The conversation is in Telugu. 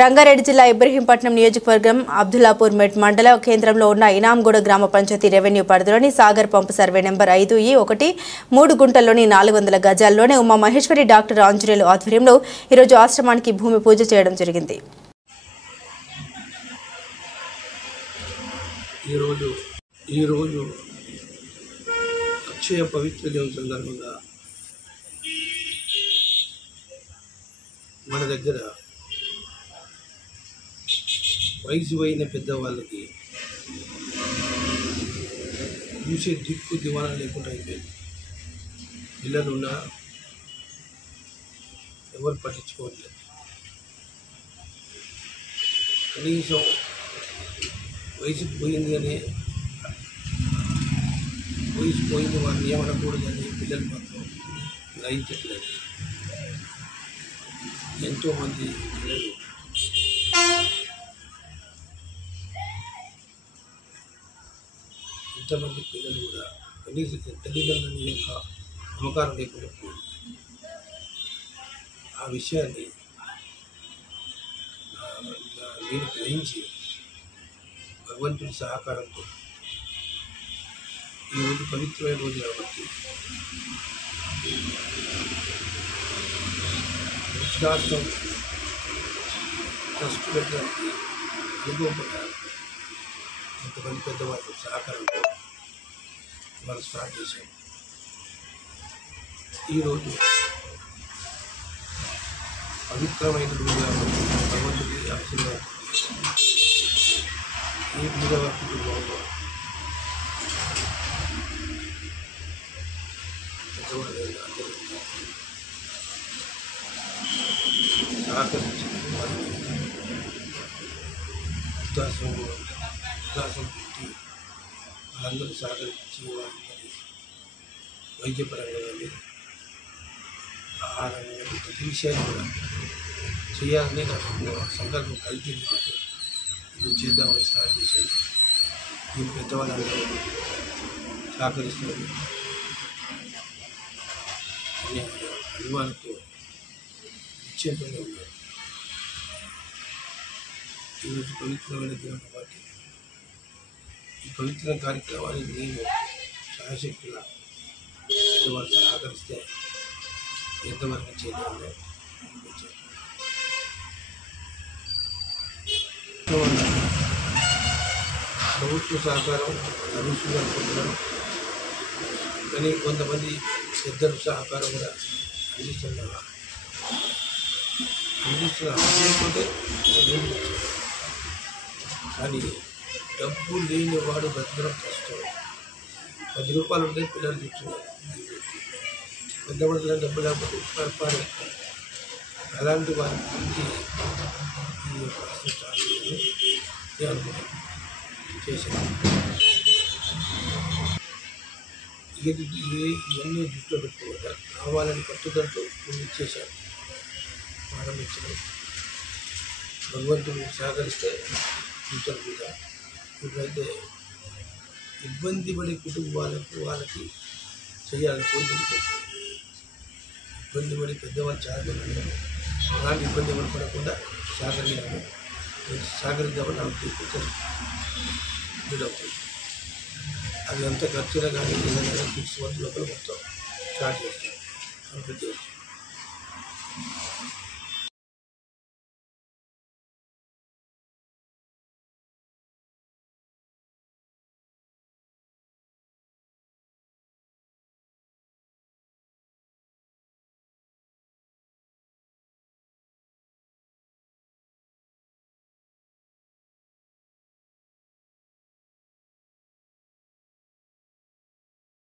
రంగారెడ్డి జిల్లా ఇబ్రహీంపట్నం నియోజకవర్గం అబ్దుల్లాపూర్ మెట్ మండల కేంద్రంలో ఉన్న ఇనాంగూడ గ్రామ పంచాయతీ రెవెన్యూ పరిధిలోని సాగర్ పంపు సర్వే నెంబర్ 5E1 3 గుంటల్లోని 400 గజాల్లోనే ఉమా మహేశ్వరి డాక్టర్ ఆంజనేయులు ఆధ్వర్యంలో ఈరోజు ఆశ్రమానికి భూమి పూజ చేయడం జరిగింది. ఈరోజు అక్షయ పవిత్ర దినం సందర్భంగా మన దగ్గర వయసు అయిన పెద్దవాళ్ళకి చూసే దిక్కు దివాణం లేకుండా అయిపోయింది. పిల్లలున్నా ఎవరు పట్టించుకోవట్లేదు. కనీసం వయసు పోయింది అని వయసు పోయింది వారిని ఏమనకూడదని పిల్లలు మాత్రం గ్రహించట్లేదు. ఎంతోమంది పిల్లలు ఇంతమంది పిల్లలు కూడా కనీసం తల్లిదండ్రుల యొక్క నమ్మకాలు లేకుండా పోయింది. ఆ విషయాన్ని నేను గ్రహించి భగవంతుడి సహకారంతో ఈరోజు పవిత్రమైన రోజు కాబట్టి వృద్ధాశ్రమం ట్రస్ట్ పెట్టడానికి అనుభవపడ్డారు. కొంతమంది పెద్దవాళ్ళు సహకారంతో వాళ్ళు స్టార్ట్ చేశారు. ఈరోజు పవిత్రమైన రోజు కాబట్టి భగవంతుడి ఆశీర్వాదం ఏ విధంగా కుటుంబంలో పెద్దవాళ్ళు అందరూ సహకరించి వృద్ధాశ్రమం పెట్టి వాళ్ళందరూ సహకరించి వాళ్ళని వైద్యపరంగా కానీ ఆహారంగా కానీ ప్రతి విషయాన్ని కూడా చేయాలని నాకు సంకల్పం కల్పించి ఇది చేద్దామని స్టార్ట్ చేశాను. ఈ పెద్దవాళ్ళందరూ సహకరిస్తున్నారు అనే అభిమానంతో నిశ్చయంతోనే ఉన్నారు. ఈరోజు పవిత్రమైన దినం కాబట్టి ఈ పవిత్ర కార్యక్రమాన్ని నేను సహాయశక్తిగా పెద్దవాళ్ళు సహకరిస్తే ఎంతవరకు చేద్దామని ప్రభుత్వ సహకారం లభిస్తుందనుకుంటున్నాను. కానీ కొంతమంది పెద్దలు సహకారం కూడా అందిస్తున్నారు. లేకపోతే కానీ డబ్బు లేని వాడు బ్రతకడం కష్టం. 10 రూపాయలు ఉంటే పిల్లలు కూర్చున్నారు. పెద్దవాళ్ళ డబ్బు లేకపోతే రూపాయలు. అలాంటి వారి గురించి ఈ ప్రాసెస్ స్టార్ట్ చేయాలని అనుకున్నాను, చేశాను. ఇవన్నీ దృష్టిలో పెట్టుకోవద్దా కావాలని పట్టుదలతో ఇచ్చేశాను, ప్రారంభించాను. భగవంతుడు సహకరిస్తే ఫ్యూచర్ కూడా ఇప్పుడైతే ఇబ్బంది పడే కుటుంబాలకు వాళ్ళకి చేయాలని కోరుకుంటే ఇబ్బంది పడి పెద్దవాళ్ళు చాలా అలాంటి ఇబ్బంది పడకుండా సహకరిద్దామని నాకు తీసుకొచ్చాను. అవుతుంది అది అంత ఖర్చుగా కానీ ఏదైనా 6 months లోపల మొత్తం స్టార్ట్ చేస్తాను.